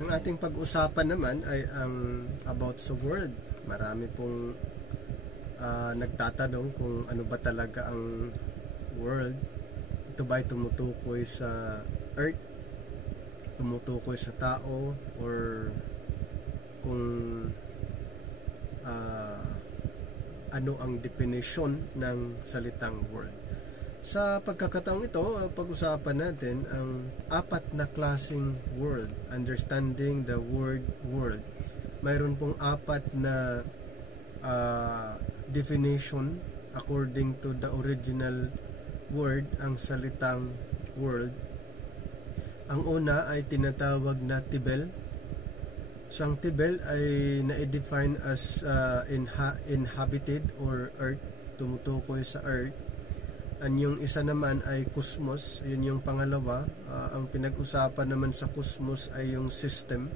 Ang ating pag-usapan naman ay ang about sa world. Marami pong nagtatanong kung ano ba talaga ang world. Ito ba ay tumutukoy sa earth, tumutukoy sa tao, or kung ano ang definition ng salitang world. Sa pagkakataong ito, pag-usapan natin ang apat na klaseng world, understanding the word world. Mayroon pong apat na definition according to the original word, ang salitang world. Ang una ay tinatawag na Tibel. So ang Tibel ay na-define as inhabited or earth, tumutukoy sa earth. Ang yung isa naman ay cosmos, yun yung pangalawa. Ang pinag-usapan naman sa cosmos ay yung system.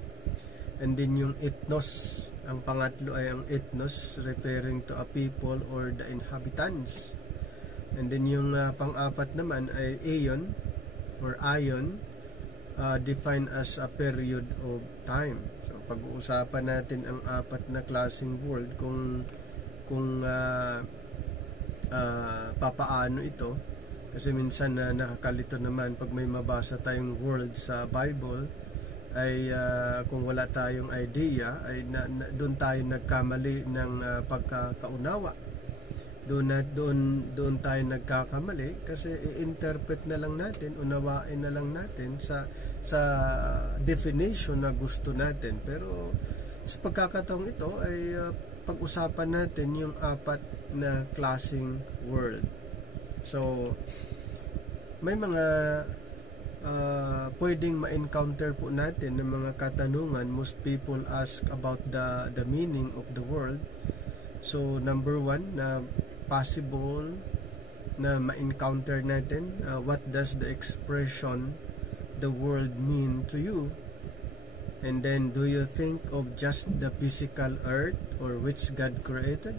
And then yung ethnos, ang pangatlo ay ang ethnos, referring to a people or the inhabitants. And then yung pang-apat naman ay aeon or aion, defined as a period of time. So pag-uusapan natin ang apat na klaseng world, kung papaano ito, kasi minsan nakakalito naman pag may mabasa tayong world sa Bible ay kung wala tayong idea ay doon tayo nagkamali ng pagkakaunawa. Doon tayo nagkakamali kasi i-interpret na lang natin, unawain na lang natin sa definition na gusto natin. Pero sa pagkakataong ito ay pag-usapan natin yung apat na klaseng world. So may mga pwedeng ma-encounter po natin ng mga katanungan. Most people ask about the meaning of the world. So number one na possible na ma-encounter natin, what does the expression the world mean to you? And then, do you think of just the physical earth or which God created?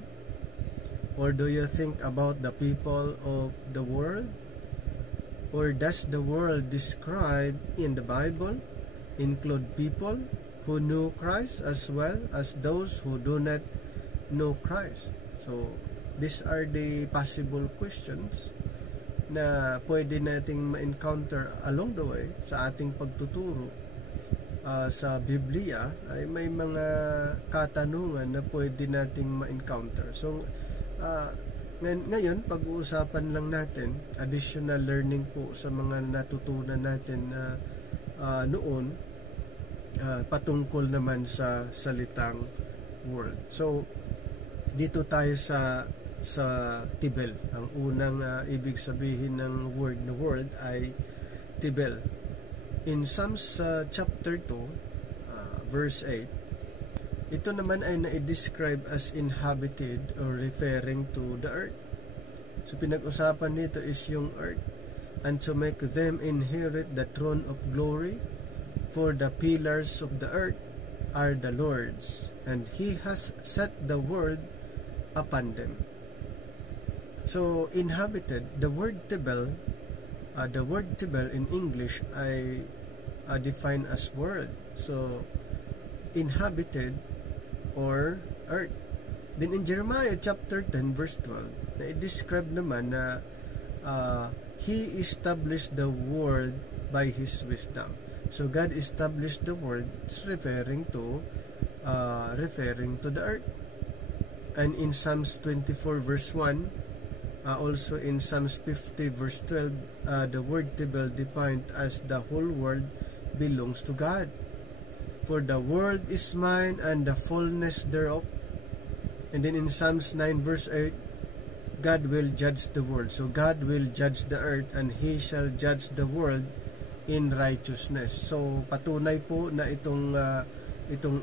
Or do you think about the people of the world? Or does the world described in the Bible include people who knew Christ as well as those who do not know Christ? So, these are the possible questions na pwede nating ma-encounter along the way sa ating pagtuturo. Sa Biblia ay may mga katanungan na pwede nating ma-encounter. So, ngayon, pag-uusapan lang natin, additional learning po sa mga natutunan natin noon, patungkol naman sa salitang world. So, dito tayo sa Tibel. Ang unang ibig sabihin ng word na world ay Tibel. In Psalms chapter 2, verse 8, ito naman ay na-describe as inhabited or referring to the earth. So pinag-usapan nito is yung earth. And to make them inherit the throne of glory, for the pillars of the earth are the Lord's, and He has set the world upon them. So inhabited, the word Tibel in English ay defined as world. So inhabited or earth. Then in Jeremiah chapter 10 verse 12, na-describe naman na He established the world by His wisdom. So God established the world, it's referring to the earth. And in Psalms 24 verse 1, also in Psalms 50 verse 12, the word Tibel defined as the whole world belongs to God. For the world is mine and the fullness thereof. And then in Psalms 9 verse 8, God will judge the world. So God will judge the earth, and He shall judge the world in righteousness. So patunay po na itong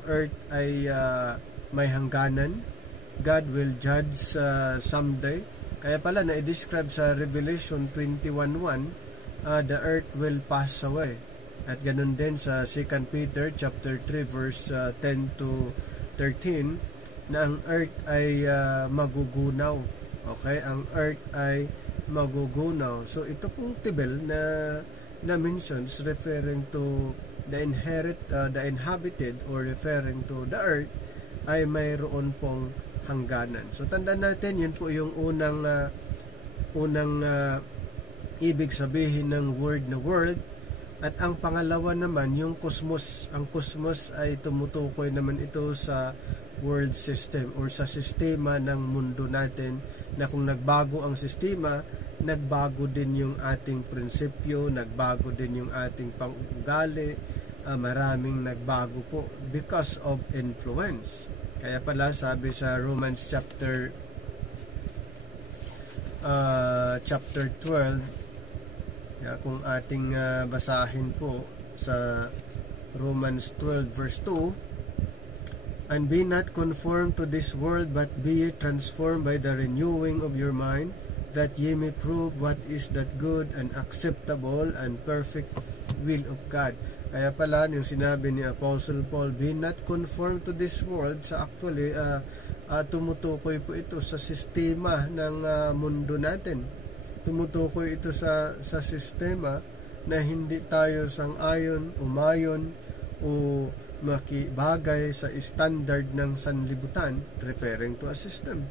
earth ay may hangganan. God will judge someday. Kaya pala na-describe sa Revelation 21:1, the earth will pass away. At ganun din sa 2 Peter chapter 3 verse 10 to 13, na ang earth ay magugunaw. Okay, ang earth ay magugunaw. So ito pong Tibel na mentions referring to the inhabited or referring to the earth ay mayroon pong hangganan. So tandaan natin, yun po yung unang ibig sabihin ng word na world. At ang pangalawa naman, yung cosmos. Ang cosmos ay tumutukoy naman ito sa world system or sa sistema ng mundo natin, na kung nagbago ang sistema, nagbago din yung ating prinsipyo, nagbago din yung ating pang-ugali, maraming nagbago po because of influence. Kaya pala sabi sa Romans chapter 12, kung ating basahin po sa Romans 12 verse 2, and be not conformed to this world, but be ye transformed by the renewing of your mind, that ye may prove what is that good and acceptable and perfect will of God. Kaya pala yung sinabi ni Apostle Paul, be not conformed to this world, sa actually tumutukoy po ito sa sistema ng mundo natin. Tumutukoy ito sa sistema na hindi tayo sang-ayon, umayon o makibagay sa standard ng sanlibutan, referring to a system.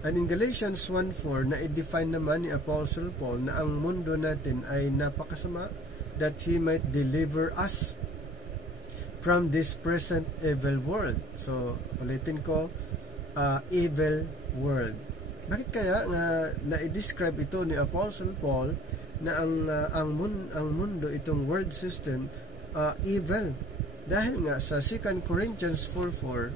And in Galatians 1:4, na i-define naman ni Apostle Paul na ang mundo natin ay napakasama, that he might deliver us from this present evil world. So, ulitin ko, evil world. Bakit kaya na-describe ito ni Apostle Paul na ang mundo, itong world system, evil? Dahil nga sa 2 Corinthians 4:4,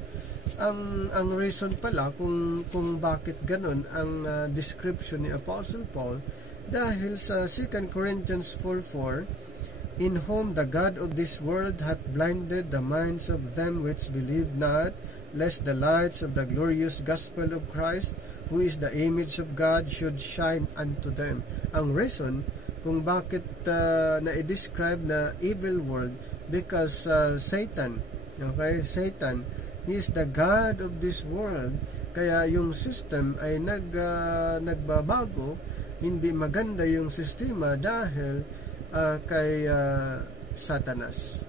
ang reason pala kung bakit ganun ang description ni Apostle Paul, dahil sa 2 Corinthians 4:4, in whom the God of this world hath blinded the minds of them which believe not, lest the lights of the glorious gospel of Christ, who is the image of God, should shine unto them. Ang reason kung bakit na-describe na evil world, because Satan, he is the God of this world. Kaya yung system ay nagbabago, hindi maganda yung sistema dahil kay Satanas.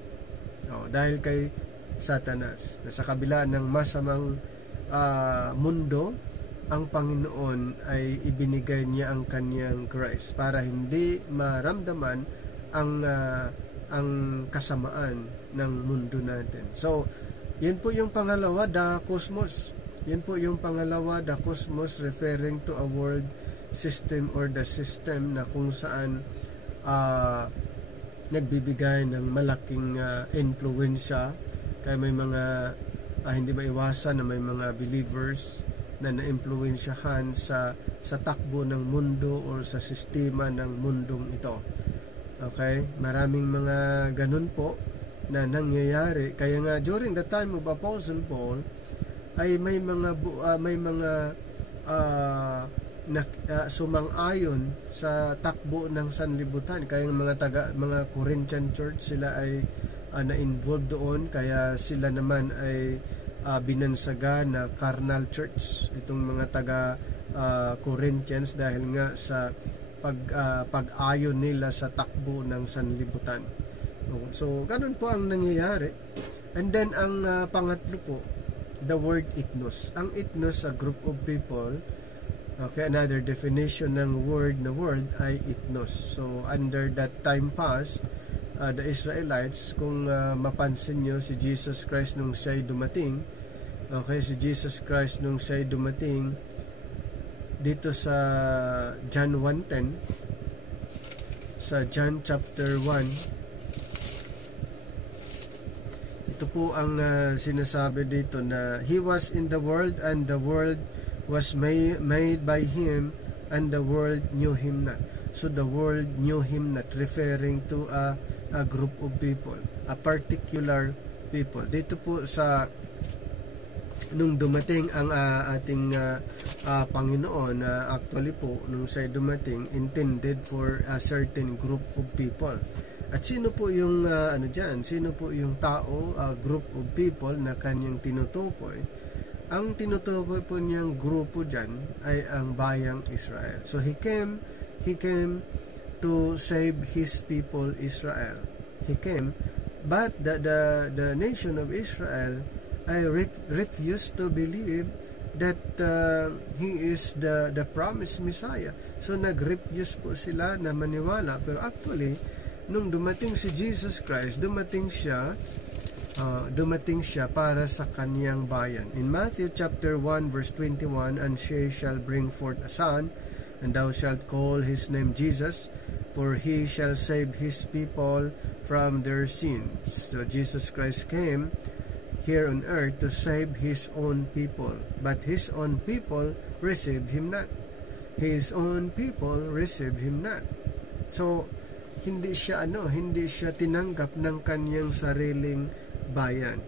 Dahil kay Satanas. Sa kabila ng masamang mundo, ang Panginoon ay ibinigay niya ang kanyang grace para hindi maramdaman ang kasamaan ng mundo natin. So, yan po yung pangalawa, the cosmos. Yan po yung pangalawa, the cosmos, referring to a world system or the system na kung saan nagbibigay ng malaking influensya. Kaya may mga hindi maiwasan na may mga believers na na-impluwensyahan sa takbo ng mundo o sa sistema ng mundong ito. Okay? Maraming mga ganun po na nangyayari. Kaya nga during the time of Apostle Paul ay may mga sumang-ayon sa takbo ng sanlibutan. Kaya mga Corinthian church, sila ay na-involved doon, kaya sila naman ay binansaga na carnal church, itong mga taga Corinthians, dahil nga sa pag-ayon nila sa takbo ng sanlibutan. So ganun po ang nangyayari. And then ang pangatlo po, the word ethnos. Ang ethnos, a group of people. Okay, another definition ng word na world ay ethnos. So under that time pass, the Israelites, kung mapansin nyo, si Jesus Christ nung siya'y dumating, dito sa John 1:10, sa John chapter 1, ito po ang sinasabi dito na He was in the world, and the world was made by Him, and the world knew Him not. So the world knew Him not, referring to a group of people, a particular people. Dito po sa nung dumating ang ating Panginoon, actually po nung siya dumating, intended for a certain group of people. At sino po yung sino po yung tao, group of people na kanyang tinutukoy? Ang tinutukoy po niyang grupo diyan ay ang bayang Israel. So he came to save his people Israel. He came, but the nation of Israel refused to believe that He is the promised Messiah. So nag-refuse po sila na maniwala. Pero actually, nung dumating si Jesus Christ, dumating siya para sa kaniyang bayan. In Matthew chapter 1 verse 21, "And she shall bring forth a son, and thou shalt call his name Jesus, for he shall save his people from their sins." So Jesus Christ came here on earth to save his own people, but his own people received him not. His own people received him not. So hindi siya tinanggap ng kaniyang sariling bayan.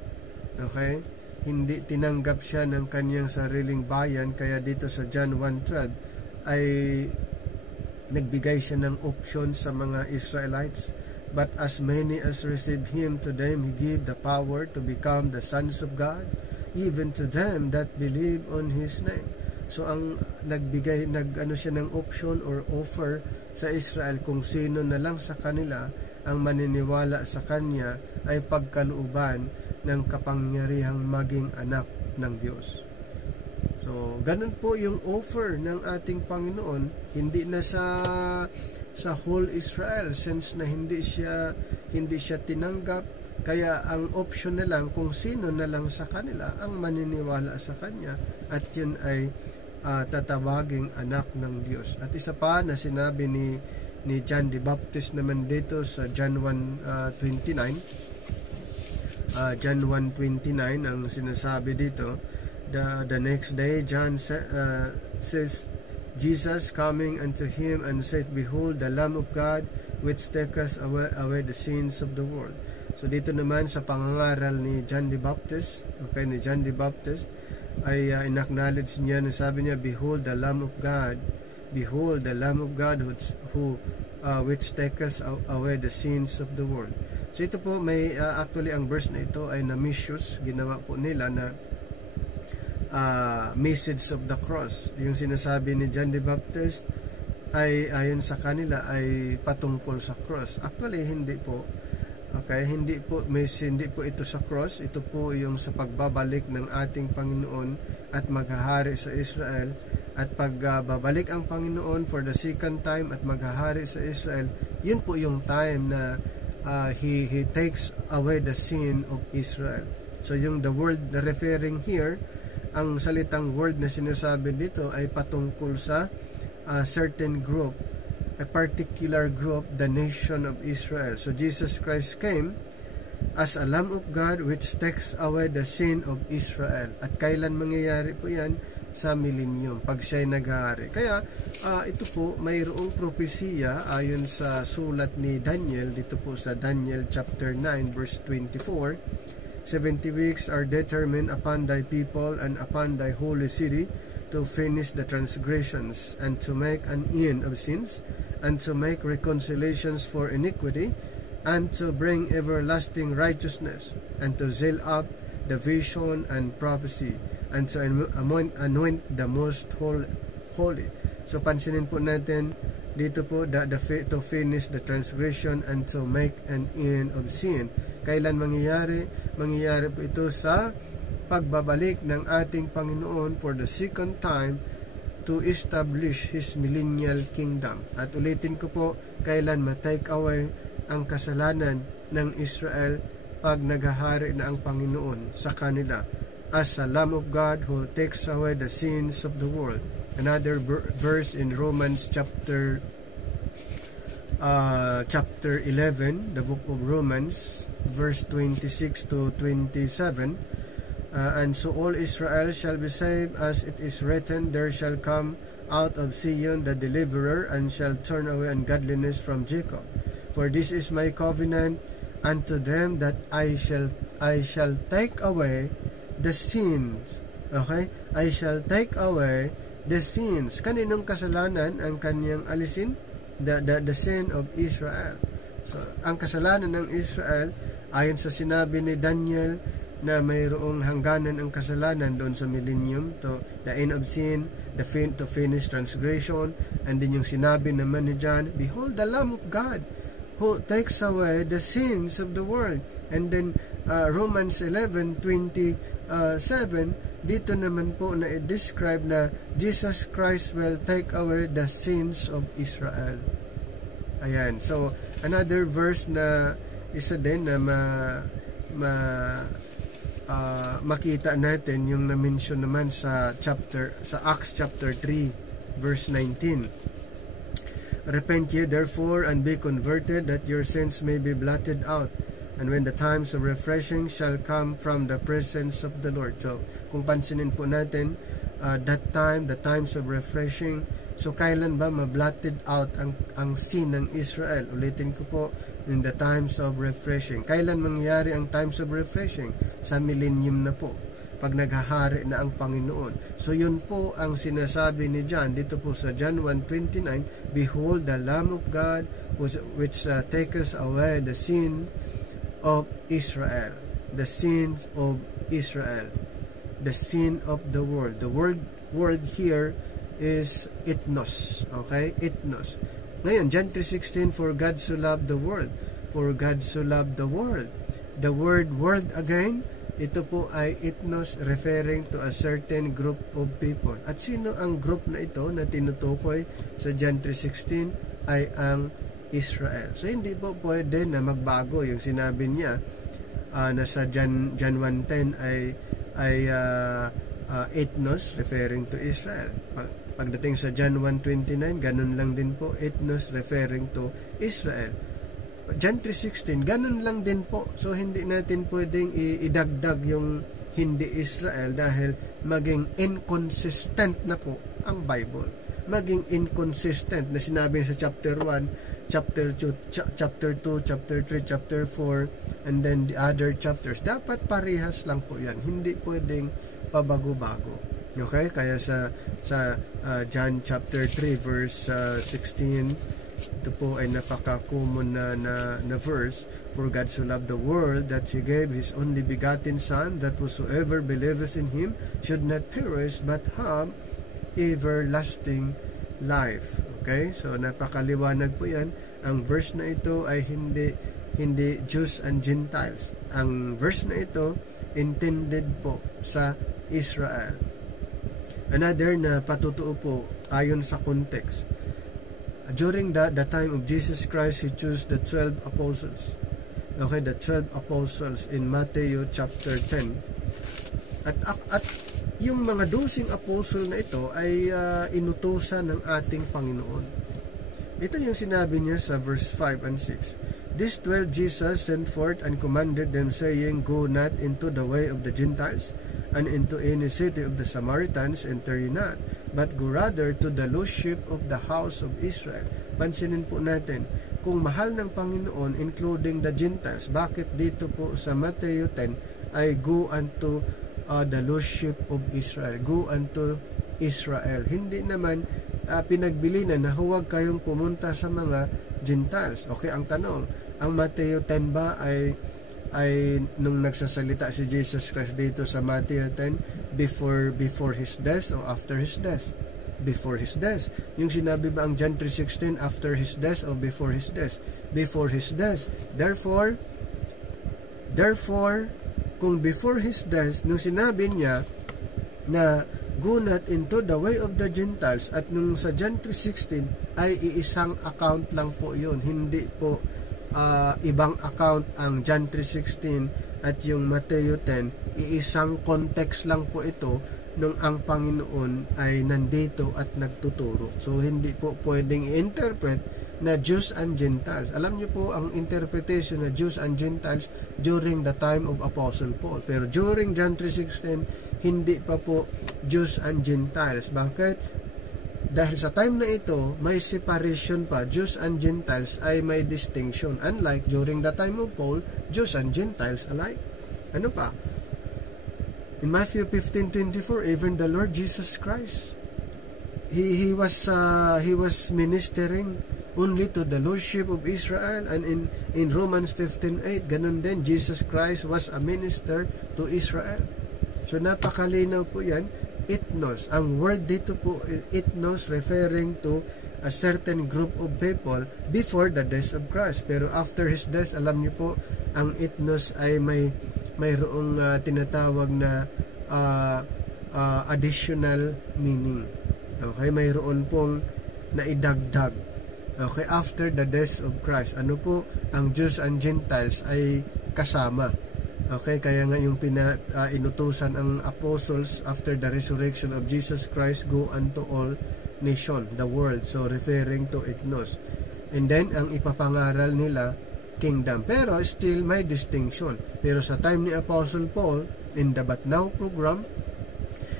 Okay? Hindi tinanggap siya ng kaniyang sariling bayan, kaya dito sa John 1:12 ay nagbigay siya ng option sa mga Israelites. "But as many as received him, to them he gave the power to become the sons of God, even to them that believe on his name." So ang nagbigay siya ng option or offer sa Israel kung sino na lang sa kanila ang maniniwala sa kanya ay pagkalooban ng kapangyarihang maging anak ng Diyos. So ganun po yung offer ng ating Panginoon, hindi na sa whole Israel, since na hindi siya tinanggap, kaya ang option na lang kung sino na lang sa kanila ang maniniwala sa kanya, at yun ay tatawaging anak ng Diyos. At isa pa na sinabi ni John the Baptist naman dito sa John 1:29, John 1:29 ang sinasabi dito. The next day John says, "Jesus coming unto him and said, Behold the Lamb of God, which taketh away the sins of the world." So dito naman sa pangangaral ni John the Baptist, ni John the Baptist, ay inacknowledge niya, sabi niya, "Behold the Lamb of God, behold the Lamb of God which taketh away the sins of the world." So ito po, may actually ang verse na ito ay na-misuse, ginawa po nila na message of the cross. Yung sinasabi ni John the Baptist ay ayon sa kanila ay patungkol sa cross. Actually hindi po. Okay, hindi po ito sa cross. Ito po yung sa pagbabalik ng ating Panginoon at maghahari sa Israel. At pagbabalik ang Panginoon for the second time at maghahari sa Israel, yun po yung time na he takes away the sin of Israel. So yung the word na referring here, ang salitang word na sinasabi dito ay patungkol sa certain group, a particular group, the nation of Israel. So Jesus Christ came as a Lamb of God which takes away the sin of Israel. At kailan mangyayari po yan? Sa millennium, pag siya'y naghahari. Kaya ito po, mayroong propesiya ayon sa sulat ni Daniel, dito po sa Daniel chapter 9 verse 24, 70 weeks are determined upon thy people and upon thy holy city to finish the transgressions, and to make an end of sins, and to make reconciliations for iniquity, and to bring everlasting righteousness, and to seal up the vision and prophecy, and to anoint the most holy. So pansinin po natin dito po, to finish the transgression and to make an end of sin. Kailan mangyayari? Mangyayari po ito sa pagbabalik ng ating Panginoon for the second time to establish His millennial kingdom. At ulitin ko po, kailan ma-take away ang kasalanan ng Israel pag naghahari na ang Panginoon sa kanila as a Lamb of God who takes away the sins of the world. Another verse in Romans chapter 11, the book of Romans, verse 26 to 27. And so all Israel shall be saved, as it is written, there shall come out of Zion the deliverer, and shall turn away ungodliness from Jacob. For this is my covenant unto them, that I shall take away the sins. Okay? I shall take away the sins. Kaninong kasalanan ang kanyang alisin? The sin of Israel. So, ang kasalanan ng Israel, ayon sa sinabi ni Daniel, na mayroong hangganan ang kasalanan doon sa millennium, to the end of sin, to finish transgression, and din yung sinabi naman ni John, Behold the Lamb of God who takes away the sins of the world. And then Romans 11:27, dito naman po na i-describe na Jesus Christ will take away the sins of Israel. Ayan. So another verse na isa din na makita natin yung na-mention naman sa Acts chapter 3 verse 19. Repent ye therefore and be converted, that your sins may be blotted out, and when the times of refreshing shall come from the presence of the Lord. So kung pansinin po natin, that time, the times of refreshing, so kailan ba ma-blotted out ang sin ng Israel? Ulitin ko po, in the times of refreshing. Kailan mangyayari ang times of refreshing? Sa millennium na po, pag naghahari na ang Panginoon. So yun po ang sinasabi ni John dito po sa John 1:29, behold the Lamb of God which taketh away the sin of Israel. The sins of Israel. The sin of the world. The word here is ethnos. Okay? Ethnos. Ngayon, John 3:16, for God so loved the world. For God so loved the world. The word world again, ito po ay ethnos, referring to a certain group of people. At sino ang group na ito na tinutukoy sa John 3:16 ay ang Israel. So hindi po pwede na magbago yung sinabi niya na sa John 1:10 ay ethnos, referring to Israel. Pagdating sa John 1:29, ganun lang din po, ethnos referring to Israel. John 3:16, ganun lang din po. So hindi natin pwedeng idagdag yung hindi Israel dahil maging inconsistent na po ang Bible. Maging inconsistent na sinabi sa chapter 1, chapter 2, chapter 3, chapter 4, and then the other chapters. Dapat parehas lang po yan. Hindi pwedeng pabago-bago. Okay? Kaya sa John chapter 3 verse 16, ito po ay napaka-common na verse. For God so loved the world that He gave His only begotten Son, that whosoever believeth in Him should not perish but have everlasting life. Okay? So napakaliwanag po yan. Ang verse na ito ay hindi Jews and Gentiles. Ang verse na ito intended po sa Israel. Another na patutuo po ayon sa context. During the time of Jesus Christ, He chose the 12 apostles. Okay, the 12 apostles in Matthew chapter 10. At yung mga 12 apostle na ito ay inutusan ng ating Panginoon. Ito yung sinabi niya sa verse 5 and 6. These 12 Jesus sent forth and commanded them, saying, go not into the way of the Gentiles, and into any city of the Samaritans enter ye not, but go rather to the lost sheep of the house of Israel. Pansinin po natin, kung mahal ng Panginoon, including the Gentiles, bakit dito po sa Matthew 10 ay go unto the lost sheep of Israel? Go unto Israel. Hindi naman pinagbilinan na huwag kayong pumunta sa mga Gentiles. Okay, ang tanong, ang Matthew 10 ba ay nung nagsasalita si Jesus Christ dito sa Matthew 10 before His death o after His death? Before His death. Yung sinabi ba ang John 3:16 after His death o before His death? Before His death. Therefore, kung before His death, nung sinabi niya na go not into the way of the Gentiles, at nung sa John 3:16 ay iisang account lang po yun, hindi po ibang account ang John 3:16 at yung Matthew 10, iisang context lang po ito nung ang Panginoon ay nandito at nagtuturo. So hindi po pwedeng i-interpret na Jews and Gentiles. Alam niyo po ang interpretation na Jews and Gentiles during the time of Apostle Paul. Pero during John 3:16, hindi pa po Jews and Gentiles. Bakit? Dahil sa time na ito, may separation pa. Jews and Gentiles ay may distinction. Unlike during the time of Paul, Jews and Gentiles alike. Ano pa? In Matthew 15:24, even the Lord Jesus Christ, he was ministering only to the lordship of Israel. And in Romans 15:8, ganun din, Jesus Christ was a minister to Israel. So napakalinaw po yan. Ethnos. Ang word dito po, ethnos, referring to a certain group of people before the death of Christ. Pero after His death, alam niyo po, ang ethnos ay mayroong tinatawag na additional meaning. Okay, mayroon pong naidagdag. Okay, after the death of Christ, ano po, ang Jews and Gentiles ay kasama. Okay, kaya nga yung inutusan ang apostles after the resurrection of Jesus Christ, go unto all nation, the world. So referring to ethnos. And then ang ipapangaral nila, kingdom. Pero still may distinction. Pero sa time ni Apostle Paul, in the But Now program,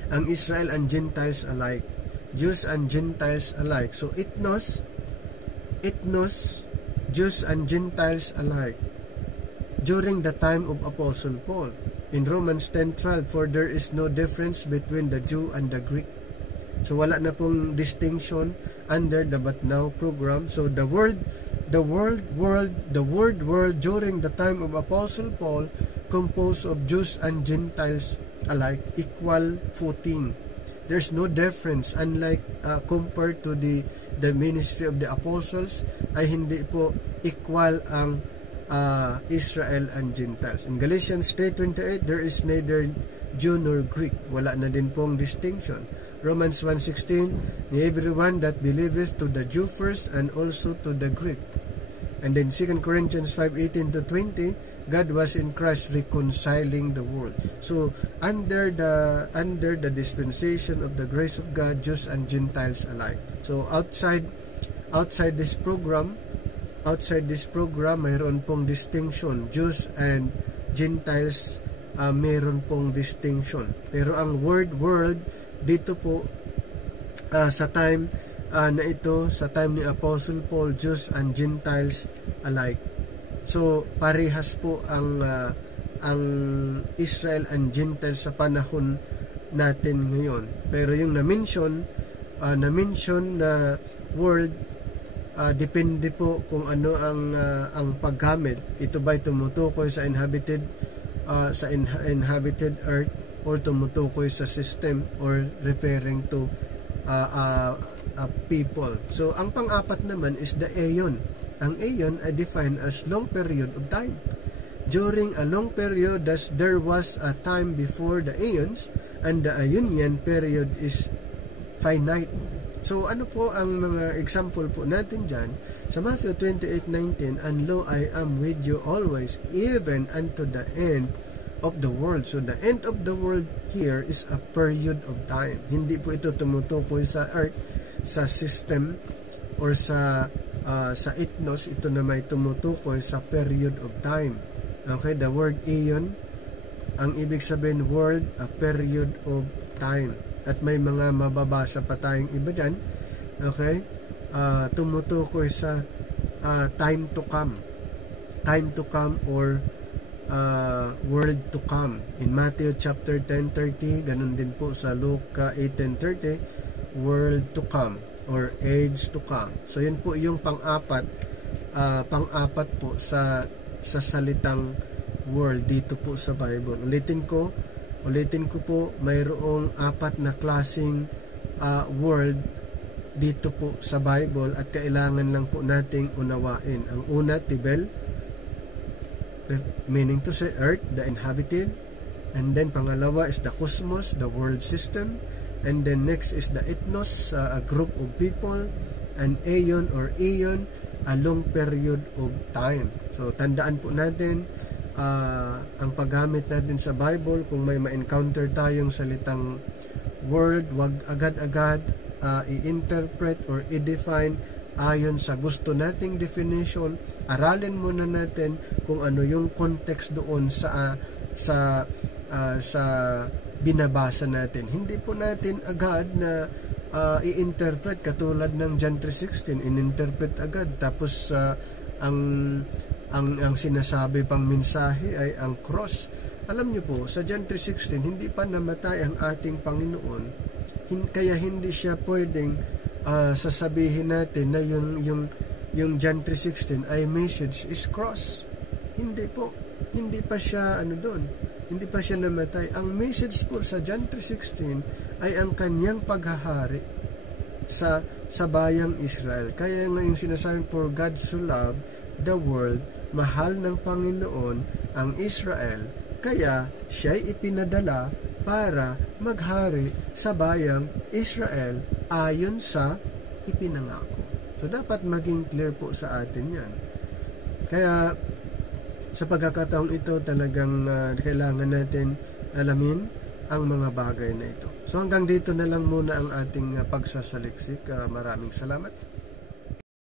ang Israel and Gentiles alike, Jews and Gentiles alike. So ethnos, Jews and Gentiles alike during the time of Apostle Paul. In Romans 10:12, for there is no difference between the Jew and the Greek. So wala na pong distinction under the But Now program. So the word world during the time of Apostle Paul, composed of Jews and Gentiles alike, equal footing. There's no difference, unlike compared to the ministry of the apostles, ay hindi po equal ang Israel and Gentiles. In Galatians 3:28, there is neither Jew nor Greek. Wala na din pong distinction. Romans 1:16, everyone that believeth, to the Jew first and also to the Greek. And then 2 Corinthians 5:18-20, God was in Christ reconciling the world. So under the dispensation of the grace of God, Jews and Gentiles alike. So outside this program, mayroon pong distinction. Jews and Gentiles, mayroon pong distinction. Pero ang word world dito po sa time na ito, sa time ni Apostle Paul, Jews and Gentiles alike. So parehas po ang Israel and Gentiles sa panahon natin ngayon. Pero yung na-mention na world, depende po kung ano ang paggamit. Ito ba'y tumutukoy sa inhabited earth, or tumutukoy sa system, or referring to people. So ang pang-apat naman is the aeon. Ang aeon ay defined as long period of time. During a long period, thus there was a time before the aeons, and the aeonian period is finite. So ano po ang mga example po natin dyan? Sa Matthew 28:19, and lo, I am with you always, even unto the end of the world. So the end of the world here is a period of time. Hindi po ito tumutukoy sa earth, sa system, or sa ethnos. Ito na may tumutukoy sa period of time. Okay, the word aeon, ang ibig sabihin world, a period of time. At may mga mababasa pa tayong iba dyan. Okay, tumutukoy sa time to come. Time to come, or world to come. In Matthew chapter 10:30, ganun din po sa Luke 18:30, world to come, or age to come. So yun po yung pang-apat po sa salitang world dito po sa Bible. Ulitin ko po, mayroong apat na klaseng world dito po sa Bible, at kailangan lang po nating unawain. Ang una, Tibel, meaning to say earth, the inhabited. And then pangalawa is the cosmos, the world system. And then next is the ethnos, a group of people. And aeon, or aeon, a long period of time. So tandaan po natin, ang paggamit natin sa Bible, kung may ma-encounter tayong salitang word, wag agad-agad i-interpret or i-define ayon sa gusto nating definition. Aralin muna natin kung ano yung context doon sa binabasa natin. Hindi po natin agad na i-interpret katulad ng John 3:16, in-interpret agad, tapos ang sinasabi pang mensahe ay ang cross. Alam niyo po, sa John 3:16, hindi pa namatay ang ating Panginoon, kaya hindi siya pwedeng sasabihin natin na yung John 3:16 ay message is cross. Hindi po. Hindi pa siya hindi pa siya namatay. Ang message po sa John 3:16 ay ang kanyang paghahari. sa bayang Israel. Kaya nga yung sinasabing for God so loved the world, mahal ng Panginoon ang Israel, kaya siya'y ipinadala para maghari sa bayang Israel ayon sa ipinangako. So dapat maging clear po sa atin yan. Kaya sa pagkakataong ito talagang kailangan natin alamin ang mga bagay na ito. So hanggang dito na lang muna ang ating pagsasaliksik. Maraming salamat.